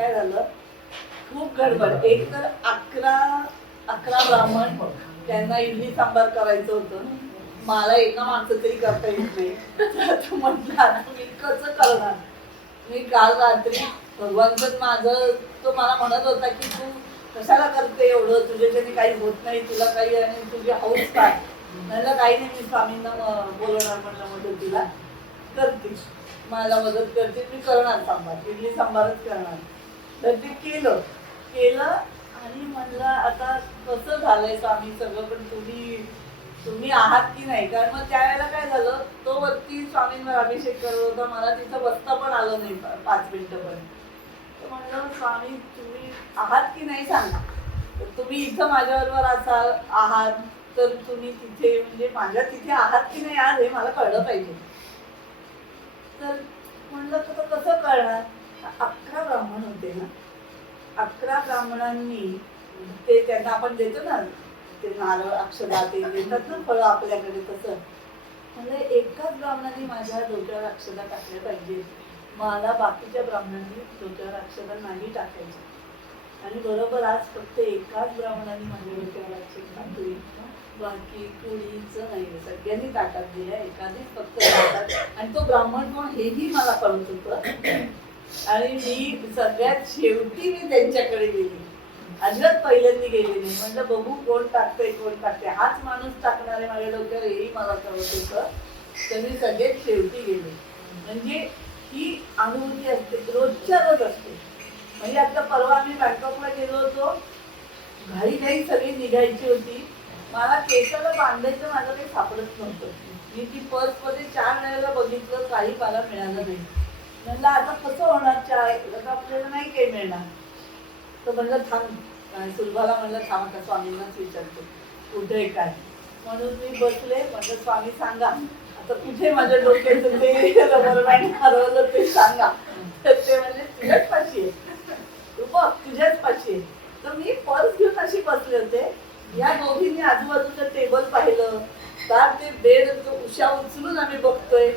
काय झालं? खूप गडबड. एक तर अकरा अकरा ब्राह्मण त्यांना इडली सांबार करायचं होतं. मला एका माणसं तरी करता येत नाही. तर म्हटलं आता मी कसं करणार? मी काल रात्री भगवान पण माझं तो मला म्हणत होता की तू कशाला करते एवढं? तुझ्याच्याने काही होत नाही तुला काही आणि तुझी हौस काय? म्हणलं काही नाही मी स्वामींना बोलणार बोलवणार म्हणलं मदतीला. करते. मला मदत करते मी करणार सांबार. इडली सांबारच करणार. तर ते केलं. केलं आणि म्हणलं आता कसं झालंय स्वामी सगळं? पण तुम्ही तुम्ही आहात की नाही? कारण मग त्यावेळेला काय झालं तो वरती स्वामींवर अभिषेक करत होता. मला तिथं बसता पण आलं नाही पाच मिनिटं पण. तर म्हणलं स्वामी तुम्ही आहात की नाही सांगा? तर तुम्ही इथं माझ्याबरोबर असाल आहात तर तुम्ही तिथे म्हणजे माझ्या तिथे आहात की नाही आज हे मला कळलं पाहिजे. तर म्हणलं तर कसं कळणार? अकरा ब्राह्मण होते ना. अकरा ब्राह्मणांनी ते त्यांना आपण देतो ना ते नारळ अक्षदा ते देतात ना फळं आपल्याकडे तसं. म्हणजे एकाच ब्राह्मणाने माझ्या डोक्यावर अक्षदा टाकल्या पाहिजे. मला बाकीच्या ब्राह्मणांनी डोक्यावर अक्षदा नाही टाकायची आणि बरोबर आज फक्त एकाच ब्राह्मणाने माझ्या डोक्यावर अक्षर टाकली. बाकी कोणीचं नाही सगळ्यांनी ताटात दिल्या एकानेच फक्त आणि तो ब्राह्मण कोण हेही मला कळत होतं. आणि मी सगळ्यात शेवटी मी त्यांच्याकडे गेली. अजिबात पहिल्यांदा गेली नाही. म्हणलं बघू कोण टाकतंय कोण टाकते हाच माणूस टाकणारे माझ्या डोक्यावर हेही मला कळत होतं. तर मी सगळ्यात शेवटी गेले. म्हणजे ही अनुभूती असते रोजच्या रोज असते. म्हणजे आता परवा आम्ही बँकॉकला गेलो होतो. घाई घाई सगळी निघायची होती. मला केसाला बांधायचं माझं काही सापडत नव्हतं. मी ती पर्समध्ये चार वेळेला बघितलं काही मला मिळालं नाही. म्हणलं आता कसं होणार चाय? आता आपल्याला नाही काही मिळणार. तर म्हणलं थांब. सुलभाला म्हणलं थांब आता स्वामींनाच विचारतो. कुठे काय? म्हणून मी बसले. म्हणलं स्वामी सांगा. आता कुठे माझ्या डोक्याचं ते रबर बँड हरवलं ते सांगा. तर ते म्हणजे तुझ्याच पाशी आहे. तू बघ तुझ्याच पाशी आहे. तर मी पर्स घेऊन अशी बसले होते. या दोघींनी आजूबाजूचं टेबल पाहिलं. तर ते बेड उशा उचलून आम्ही बघतोय.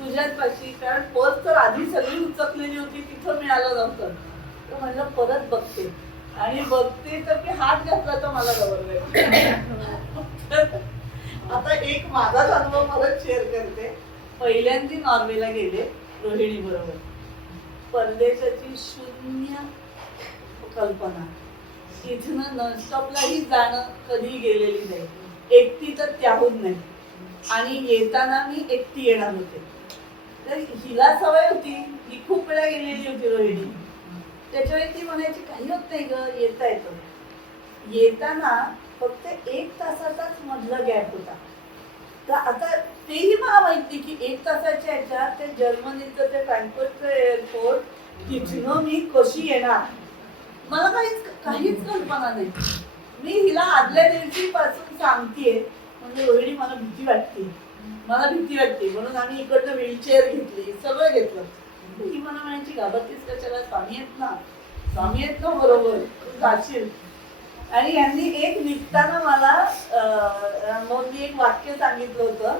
तुझ्याच पाशी कारण पर्स तर आधी सगळी उचकलेली होती तिथं मिळालं नव्हतं. तर म्हणलं परत बघते. आणि बघते तर मी हात घातला तर मला रबर आता एक माझाच अनुभव परत शेअर करते. पहिल्यांदा नॉर्वेला गेले रोहिणी बरोबर परदेशाची शून्य कल्पना. इथनं नॉनस्टॉपलाही जाणं कधी गेलेली नाही. एकटी तर त्याहून नाही. आणि येताना मी एकटी येणार होते. तर हिला सवय होती ही खूप वेळा गेलेली होती रोहिणी. त्याच्यावेळी ती म्हणायची काही होत नाही ग येता येतं. येताना फक्त एक तासाचाच मधला गॅप होता. तर आता तेही मला माहिती की एक तासाच्या ह्याच्यात ते जर्मनीचं ते फ्रँकफर्टचं एअरपोर्ट तिथनं मी कशी येणार? मला काहीच काहीच कल्पना नाही. मी हिला आदल्या दिवशी पासून सांगतेय म्हणजे रोहिणी मला भीती वाटते. मला भीती वाटते म्हणून आम्ही इकडनं व्हीलचेअर घेतली. सगळं घेतलं. ती मला म्हणायची घाबरतीस कशाला? स्वामी आहेत ना. स्वामी आहेत ना बरोबर. जाशील आणि यांनी एक निघताना मला मोदी एक वाक्य सांगितलं होतं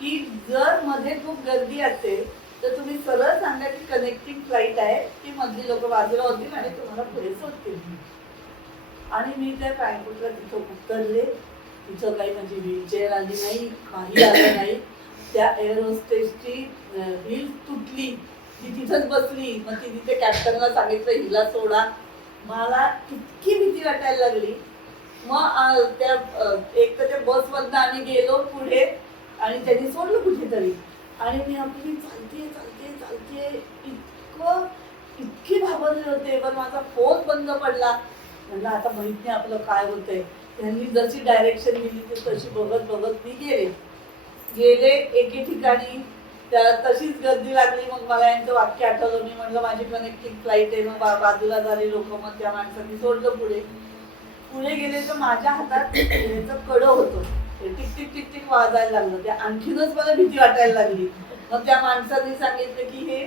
की जर मध्ये खूप गर्दी असेल तर तुम्ही सरळ सांगा की कनेक्टिंग फ्लाईट आहे ती मधली लोक बाजूला होतील आणि तुम्हाला पुढे सोडतील. आणि मी त्या फ्रँकफर्टला तिथं उतरले. तिचं काही म्हणजे व्हीलचेअर आली नाही काही आलं नाही. त्या एअर होस्टेसची व्हील तुटली. ती तिथंच बसली. मग ती तिथे कॅप्टनला सांगितलं हिला सोडा. मला इतकी भीती वाटायला लागली. मग त्या एक तर त्या बसमधनं आम्ही गेलो पुढे आणि त्यांनी सोडलं कुठेतरी. आणि मी आपली चालते चालते चालते. इतकं इतकी घाबरले होते. पण माझा फोन बंद पडला. म्हणलं आता माहीत नाही आपलं काय होतंय. त्यांनी जशी डायरेक्शन दिली ती तशी बघत बघत मी गेले. गेले एके ठिकाणी त्या तशीच गर्दी लागली. मग मला यांचं वाक्य आठवलं. मी म्हटलं माझी कनेक्टिंग फ्लाईट आहे. मग बा- बाजूला झाली लोक. मग त्या माणसांनी सोडलं पुढे. पुढे गेले तर माझ्या हातात याचं कडं होतं. ते टिक टिक टिक टिक वाजायला लागलं. ते आणखीनच मला भीती वाटायला लागली. मग त्या माणसाने सांगितलं की हे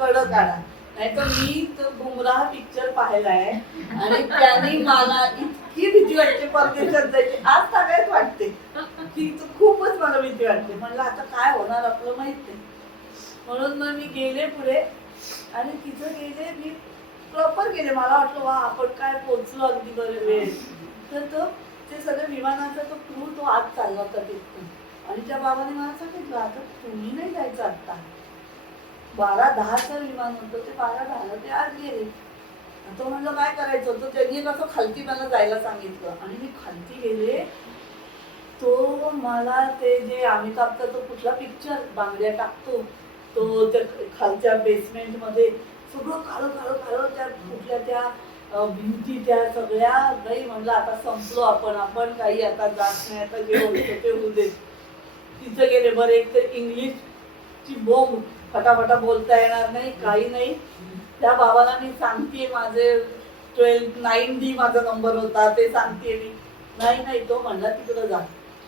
कडं काढा. नाही तर मी तर पिक्चर पाहिला आहे. आणि त्याने मला इतकी भीती वाटते परदेशात जायची. आज सगळ्यात वाटते. की खूपच मला भीती वाटते. म्हणलं आता काय होणार आपलं माहीत नाही. म्हणून मग मी गेले पुढे. आणि तिथं गेले मी प्रॉपर गेले. मला वाटलं वा आपण काय पोहोचलो अगदी बरे वेळ. तर तो ते सगळं विमानाचा तो क्रू तो आत चालला होता तिथून. आणि त्या बाबाने मला सांगितलं आता तुम्ही नाही जायचं आता. बारा दहाचं विमान होतं ते बारा दहाला ते आज गेले. तो म्हणलं काय करायचं? होतं त्यांनी कसं खालती मला जायला सांगितलं. आणि मी खालती गेले. तो मला ते जे आम्ही टाकतो तो कुठला पिक्चर बांगड्या टाकतो. तो त्या खालच्या बेसमेंटमध्ये सगळं काळं काळं काळं त्या कुठल्या त्या भिंती त्या सगळ्या. नाही म्हणलं आता संपलो आपण आपण काही आता जात नाही आता जे होतं ते होऊ दे. तिथे गेले बरं एक तर इंग्लिश ची बोंब. फटाफटा बोलता येणार नाही काही नाही. त्या बाबाला मी सांगते माझे ट्वेल्थ नाईन डी माझा नंबर होता ते सांगते मी. नाही नाही तो म्हणला तिकडं जा.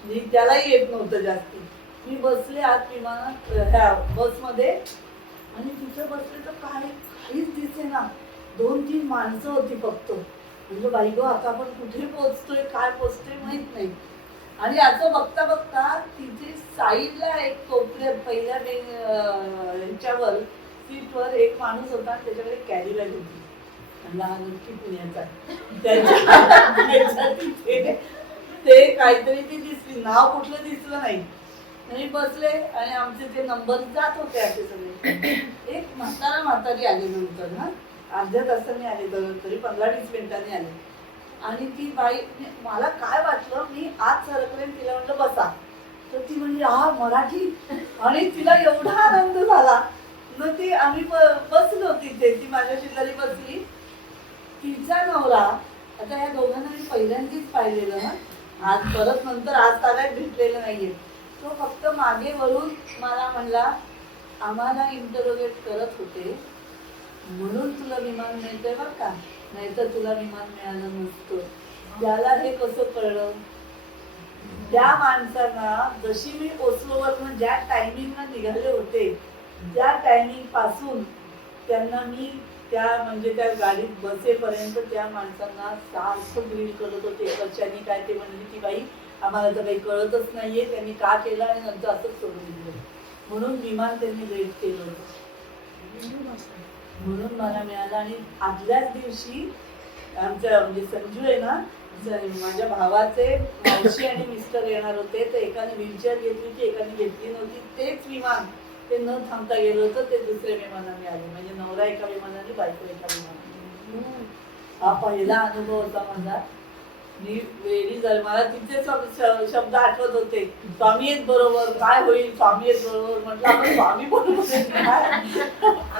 मी त्यालाही येत नव्हतं जास्ती. मी बसले आत विमानात ह्या बसमध्ये. आणि तिथं बसले तर काय काहीच दिसे ना दोन तीन माणसं होती फक्त. म्हणजे बाई गो आता आपण कुठे पोहोचतोय काय पोहोचतोय माहीत नाही. आणि असं बघता बघता तिथे साईडला एक कोपऱ्यात पहिल्या बे- अं, ह्याच्यावर सीटवर एक माणूस होता आणि त्याच्याकडे कॅरी बॅग होती. लहान की पुण्याचा. ते काहीतरी ती दिसली. नाव कुठलं दिसलं नाही. आणि बसले आणि आमचे ते नंबर जात होते असे सगळे. एक म्हातारा म्हातारी आली नंतर हा अर्ध्या तासाने आले तरी पंधरा वीस मिनिटांनी आले. आणि ती बाई मला काय वाटलं? मी आज सरकले तिला म्हटलं बसा. तर ती म्हणजे हा मराठी. आणि तिला एवढा आनंद झाला. मग ती आम्ही ब- बसलो तिथे ती माझ्या शेजारी बसली. तिचा नवरा आता या दोघांना मी पहिल्यांदाच पाहिलेलं ना आज परत नंतर आज ताब्यात भेटलेलं नाहीये. तो फक्त मागे वरून मला म्हणला आम्हाला इंटरोगेट करत होते. म्हणून तुला विमान मिळतंय बरं का? नाहीतर तुला विमान मिळालं नसतं. त्याला हे कसं कळलं? त्या माणसांना जशी मी ओस्लोवरनं ज्या टायमिंगला निघाले होते त्या टायमिंगपासून त्यांना मी त्या म्हणजे त्या गाडीत बसेपर्यंत त्या माणसांना सारखं ग्रीड करत होते. कशाने काय ते म्हणले की बाई आम्हाला तर काही कळतच नाहीये. त्यांनी का केलं आणि नंतर असंच सोडून दिलं. म्हणून विमान त्यांनी वेट केलं होतं. म्हणून मला मिळालं आणि आदल्याच दिवशी आमच्या म्हणजे संजू आहे ना माझ्या भावाचे मावशी आणि मिस्टर येणार होते तर एकाने व्हीलचेअर घेतली होती एकाने घेतली नव्हती. तेच विमान ते न थांबता गेलं होतं ते दुसऱ्या विमानाने आले. म्हणजे नवरा एका विमानाने बायको एका विमानाने. हा पहिला अनुभव होता माझा. मी वेरी झाली. मला तिचे श- शब्द आठवत होते. स्वामी आहेत बरोबर काय होईल? स्वामी आहेत बरोबर म्हटलं आपण स्वामी बरोबर